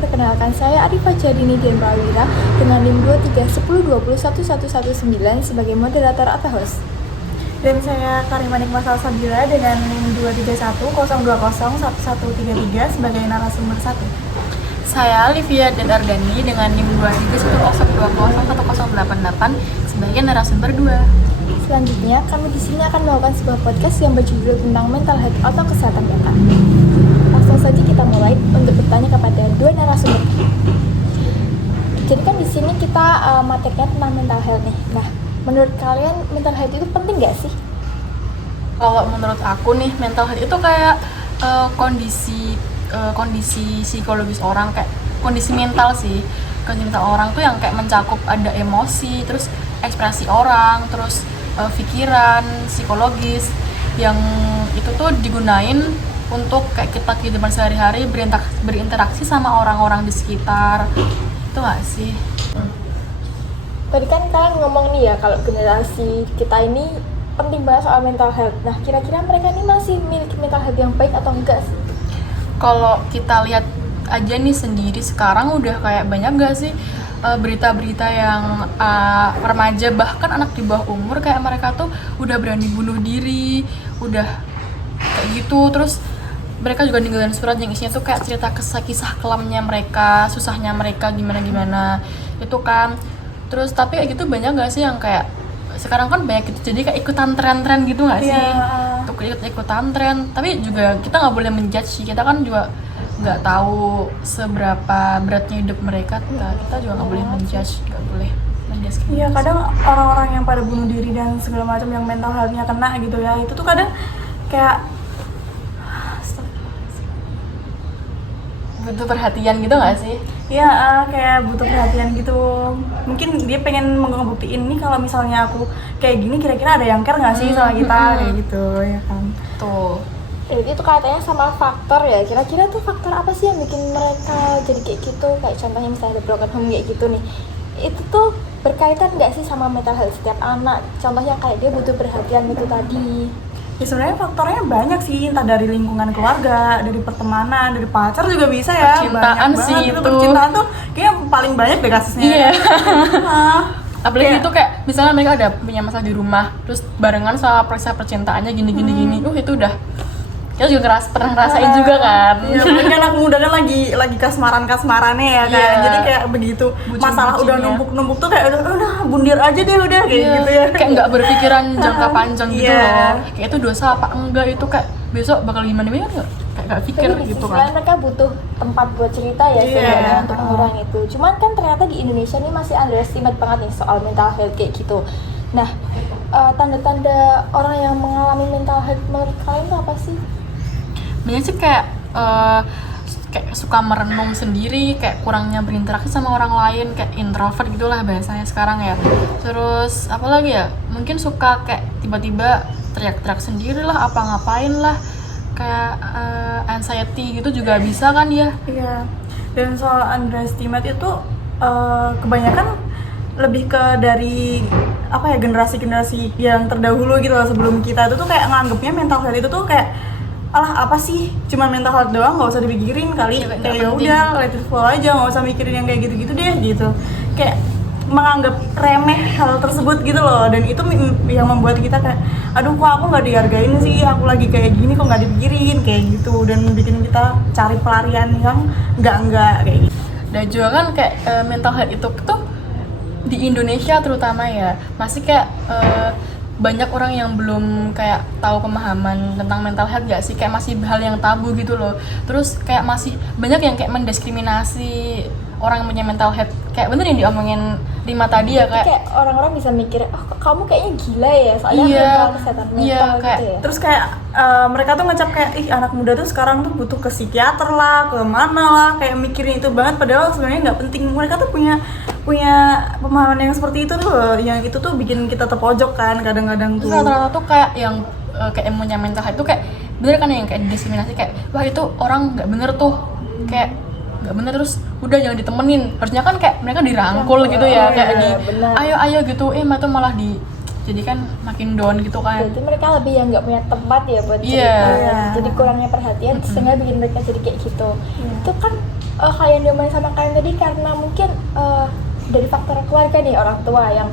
Perkenalkan saya Arifah Jadini dan Prawira dengan NIM 2310201119 sebagai moderator atau host. Dan saya Karimah Nikmas Salsabila dengan NIM 23102011133 sebagai narasumber 1. Saya Livia dan Ardani dengan NIM 2310201088 sebagai narasumber 2. Selanjutnya, kami di sini akan melakukan sebuah podcast yang berjudul tentang mental health atau kesehatan mental. Langsung saja kita mulai untuk bertanya kepada dua narasumber. Jadi kan di sini kita materinya tentang mental health nih. Nah, menurut kalian mental health itu penting nggak sih? Kalau menurut aku nih, mental health itu kayak kondisi psikologis orang, kayak kondisi mental sih. Kondisi mental orang tuh yang kayak mencakup ada emosi, terus ekspresi orang, terus pikiran, psikologis yang itu tuh digunain untuk kayak kita kehidupan sehari-hari berinteraksi sama orang-orang di sekitar. Itu nggak sih? Tadi kan kalian ngomong nih ya kalau generasi kita ini penting banget soal mental health. Nah, kira-kira mereka ini masih memiliki mental health yang baik atau enggak sih? Kalau kita lihat aja nih sendiri sekarang udah kayak banyak gak sih berita-berita yang remaja bahkan anak di bawah umur kayak mereka tuh udah berani bunuh diri, udah kayak gitu. Terus mereka juga ninggalin surat yang isinya tuh kayak cerita kisah kelamnya mereka, susahnya mereka gimana itu kan. Terus tapi kayak gitu banyak gak sih yang kayak sekarang kan banyak gitu, jadi kayak ikutan tren-tren gitu gak sih? Untuk ikutan tren, tapi juga kita nggak boleh menjudge sih, kita kan juga nggak tahu seberapa beratnya hidup mereka, kita juga nggak boleh menjudge, nggak boleh menjudge. Iya, kadang orang-orang yang pada bunuh diri dan segala macam yang mental health-nya kena gitu ya, itu tuh kadang kayak butuh perhatian gitu nggak sih? Iya, kayak butuh perhatian gitu. Mungkin dia pengen ngebuktiin nih kalau misalnya aku kayak gini kira-kira ada yang care nggak sih sama kita kayak gitu ya kan. Tuh. Jadi itu katanya sama faktor ya. Kira-kira tuh faktor apa sih yang bikin mereka jadi kayak gitu? Kayak contohnya misalnya ada broken home kayak gitu nih. Itu tuh berkaitan nggak sih sama mental health setiap anak? Contohnya kayak dia butuh perhatian itu tadi. Ya sebenarnya faktornya banyak sih, entah dari lingkungan keluarga, dari pertemanan, dari pacar juga bisa ya. Percintaan banyak sih banget itu. Percintaan tuh kayak paling banyak deh kasusnya. Iya. Apalagi Kayak- itu kayak misalnya mereka ada punya masalah di rumah, terus barengan sama periksa percintaannya gini. Itu udah kita juga pernah ngerasain juga kan. Iya, mungkin anak muda kan lagi kasmarannya ya kan. Iya. Jadi kayak begitu masalah udah Bucin-bucinnya. numpuk tuh kayak udah bundir aja deh udah kayak Iya, gitu ya. kayak nggak berpikiran jangka panjang gitu Iya. loh. Kayak itu dosa apa enggak, itu kayak besok bakal gimana kan nggak pikir Tapi di gitu sisi lain kan. mereka butuh tempat buat cerita ya Iya. sebenarnya untuk mengurangi itu. Cuman kan ternyata di Indonesia ini masih underestimate banget nih soal mental health kayak gitu. Nah, tanda-tanda orang yang mengalami mental health menurut kalian itu apa sih? Banyak sih kayak suka merenung sendiri, kayak kurangnya berinteraksi sama orang lain, kayak introvert gitulah bahasanya sekarang ya. Terus apa lagi ya, mungkin suka kayak tiba-tiba teriak-teriak sendiri lah, apa ngapain lah, kayak anxiety gitu juga bisa kan ya. Iya. Dan soal underestimate itu kebanyakan lebih ke dari apa ya, generasi-generasi yang terdahulu gitu loh sebelum kita itu tuh kayak nganggapnya mental health itu tuh kayak alah apa sih, cuma mental health doang, nggak usah dipikirin kali, Iya, nggak kayak penting. udah let it flow aja, nggak usah mikirin yang kayak gitu-gitu deh gitu, kayak menganggap remeh hal tersebut gitu loh. Dan itu yang membuat kita kayak aduh kok aku nggak dihargain sih, aku lagi kayak gini kok nggak dipikirin kayak gitu, dan bikin kita cari pelarian yang enggak kayak gitu. Dan juga kan kayak mental health itu tuh di Indonesia terutama ya masih kayak banyak orang yang belum kayak tahu pemahaman tentang mental health gak sih, kayak masih hal yang tabu gitu loh. Terus kayak masih banyak yang kayak mendiskriminasi orang yang punya mental health, kayak bener yang diomongin Rima tadi ya, kayak orang-orang bisa mikir, oh kamu kayaknya gila ya soalnya Iya, mental kesehatan mental iya, gitu kayak- ya. Terus kayak mereka tuh ngecap kayak ih anak muda tuh sekarang tuh butuh ke psikiater lah, ke mana lah, kayak mikirin itu banget, padahal sebenarnya nggak penting. Mereka tuh punya pemahaman yang seperti itu tuh loh, yang itu tuh bikin kita terpojok kan kadang-kadang tuh. terus rata-rata tuh kayak yang kayak punya mental health tuh kayak bener kan yang kayak diskriminasi, kayak wah itu orang nggak bener tuh, kayak nggak bener, terus udah jangan ditemenin. Harusnya kan kayak mereka dirangkul gitu ya, kayak di bener. ayo gitu, itu malah jadi kan makin down gitu kan. Berarti mereka lebih yang nggak punya tempat ya buat cerita. Iya. Jadi kurangnya perhatian sehingga bikin mereka jadi kayak gitu. Itu kan kalian diomongin sama kalian tadi karena mungkin dari faktor keluarga nih, orang tua yang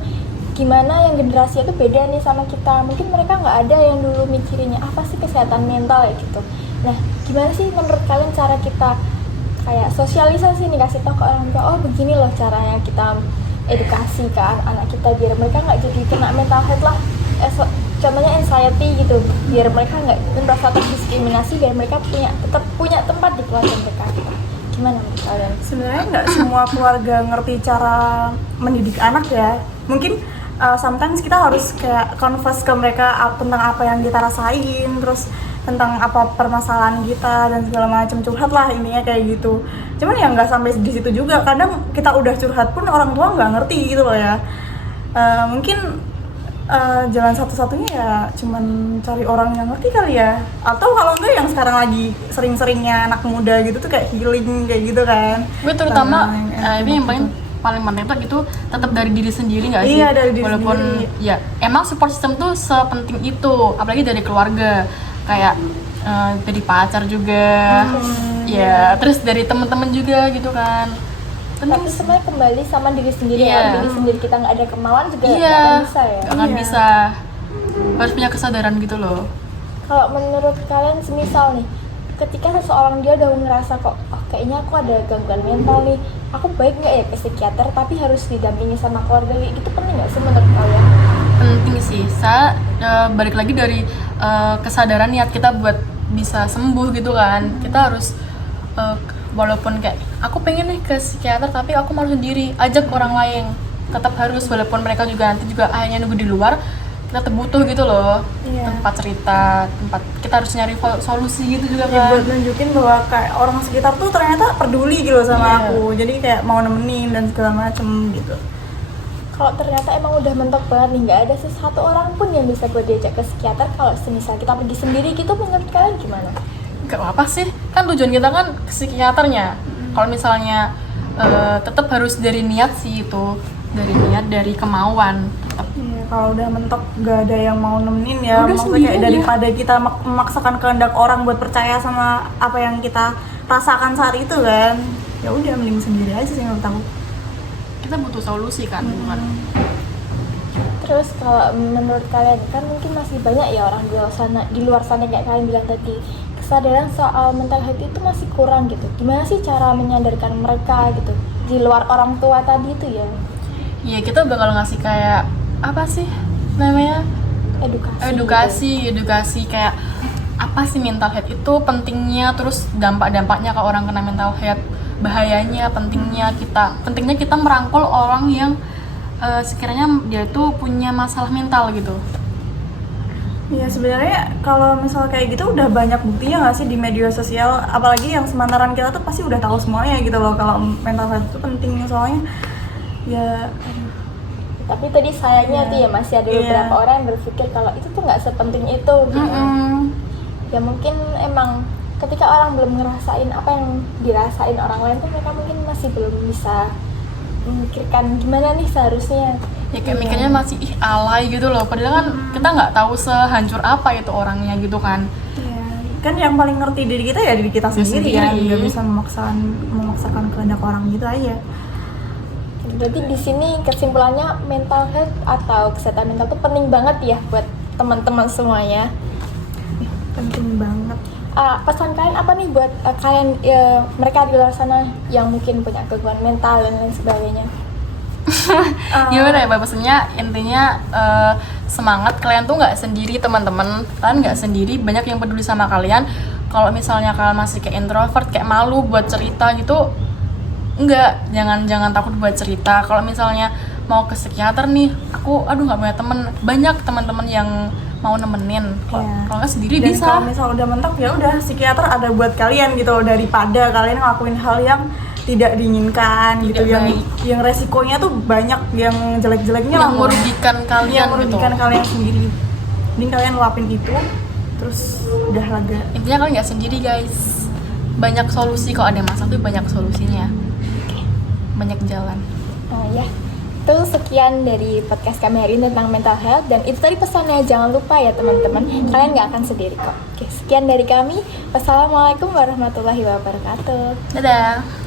gimana yang generasi itu beda nih sama kita. Mungkin mereka nggak ada yang dulu mikirinnya apa sih kesehatan mental ya gitu. Nah, gimana sih menurut kalian cara kita kayak sosialisasi nih, kasih tau ke orang tua, oh begini loh caranya kita edukasi ke anak kita biar mereka nggak jadi kena mental health lah, contohnya anxiety gitu, biar mereka nggak merasa terdiskriminasi, biar mereka tetap punya tempat di keluarga mereka. Gimana menurut kalian? Sebenarnya nggak semua keluarga ngerti cara mendidik anak ya. Mungkin sometimes kita harus kayak converse ke mereka tentang apa yang kita rasain, terus tentang apa permasalahan kita dan segala macam, curhat lah intinya kayak gitu. Cuman ya nggak sampai di situ juga, kadang kita udah curhat pun orang tua nggak ngerti gitu loh ya. Mungkin jalan satu-satunya ya cuman cari orang yang ngerti kali ya, atau kalau enggak yang sekarang lagi sering-seringnya anak muda gitu tuh kayak healing kayak gitu kan. Gue terutama ini yang paling penting tuh gitu tetap dari diri sendiri nggak sih? Iya, dari diri walaupun sendiri. ya emang support system tuh sepenting itu, apalagi dari keluarga, kayak dari pacar juga, ya terus dari teman-teman juga gitu kan. Tapi sebenarnya kembali sama diri sendiri. Iya. Kalau diri sendiri kita nggak ada kemauan juga nggak Iya, akan bisa ya. nggak akan Iya. bisa, harus punya kesadaran gitu loh. Kalau menurut kalian semisal nih, ketika seseorang dia udah ngerasa kok, oh kayaknya aku ada gangguan mental nih, aku baik nggak ya ke psikiater tapi harus didampingi sama keluarga, itu penting nggak sih menurut kalian? Penting sih, balik lagi dari kesadaran niat kita buat bisa sembuh gitu kan. Kita harus walaupun kayak aku pengen nih ke psikiater tapi aku malu sendiri, ajak orang lain, tetap harus, walaupun mereka juga nanti juga akhirnya nunggu di luar, kita tetap butuh gitu loh. Iya. Tempat cerita, tempat kita harus nyari solusi gitu juga Ya, kan. buat nunjukin bahwa kayak orang sekitar tuh ternyata peduli gitu sama Iya. aku, jadi kayak mau nemenin dan segala macem gitu. Kalau ternyata emang udah mentok banget nih, nggak ada satu orang pun yang bisa buat diajak ke psikiater, kalau semisal kita pergi sendiri gitu, menurut kalian gimana? Gak apa sih, kan tujuan kita kan ke psikiaternya. Kalau misalnya tetap harus dari niat sih itu, dari niat, dari kemauan tetap. Iya, kalau udah mentok gak ada yang mau nemenin ya, Udah maksudnya sendiri kayak aja. daripada kita memaksakan kehendak orang buat percaya sama apa yang kita rasakan saat itu kan, ya udah mending sendiri aja sih menurut aku. Kita butuh solusi kan, bukan? Terus kalau menurut kalian, kan mungkin masih banyak ya orang di luar sana kayak kalian bilang tadi, kesadaran soal mental health itu masih kurang gitu. Gimana sih cara menyadarkan mereka gitu, di luar orang tua tadi itu ya? Iya, kita bakal ngasih kayak apa sih namanya, edukasi kayak apa sih mental health itu, pentingnya, terus dampak-dampaknya ke orang kena mental health, bahayanya, pentingnya kita merangkul orang yang sekiranya dia tuh punya masalah mental gitu. Iya, sebenarnya kalau misal kayak gitu udah banyak buktinya nggak sih di media sosial, apalagi yang semantaran kita tuh pasti udah tahu semuanya gitu loh kalau mental health itu penting, soalnya ya Tapi tadi sayangnya Iya. tuh ya masih ada Iya. beberapa orang yang berpikir kalau itu tuh nggak sepenting itu gitu. Ya mungkin emang ketika orang belum ngerasain apa yang dirasain orang lain tuh, mereka mungkin masih belum bisa memikirkan gimana nih seharusnya. Ya kayak mikirnya masih alay gitu loh, padahal kan kita nggak tahu sehancur apa itu orangnya gitu kan. Iya, kan yang paling ngerti diri kita ya diri kita sendiri kan, sendiri. nggak bisa memaksakan kehendak orang gitu aja. Jadi di sini kesimpulannya, mental health atau kesehatan mental itu penting banget ya buat teman-teman semuanya. Penting banget. Pesan kalian apa nih buat kalian mereka di luar sana yang mungkin punya gangguan mental dan lain sebagainya? Gimana ya pesannya, intinya semangat, kalian tuh nggak sendiri teman-teman, kalian nggak sendiri, banyak yang peduli sama kalian. Kalau misalnya kalian masih kayak introvert, kayak malu buat cerita gitu, jangan takut buat cerita. Kalau misalnya mau ke psikiater nih, aku nggak punya temen, banyak teman-teman yang mau nemenin. Kalau nggak sendiri Dan bisa. kalau misal udah mentok ya udah, psikiater ada buat kalian gitu, daripada kalian ngelakuin hal yang tidak diinginkan gitu, Tidak baik. yang resikonya tuh banyak, yang jelek-jeleknya Yang lah, merugikan kalian yang merugikan gitu. kalian sendiri. Mending kalian luapin itu, terus udah lega. Intinya kalian nggak sendiri guys, banyak solusi. Kalau ada masalah tuh banyak solusinya, banyak jalan. Nah ya, itu sekian dari podcast kami hari ini tentang mental health. Dan itu tadi pesannya, jangan lupa ya teman-teman, kalian nggak akan sendiri kok. Oke, sekian dari kami. Wassalamualaikum warahmatullahi wabarakatuh. Dadah.